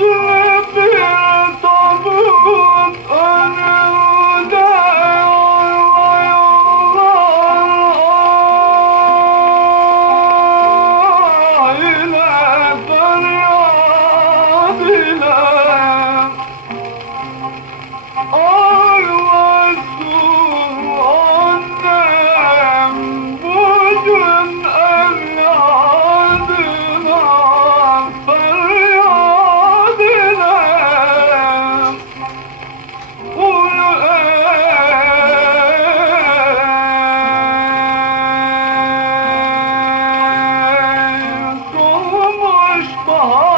Yeah. Maha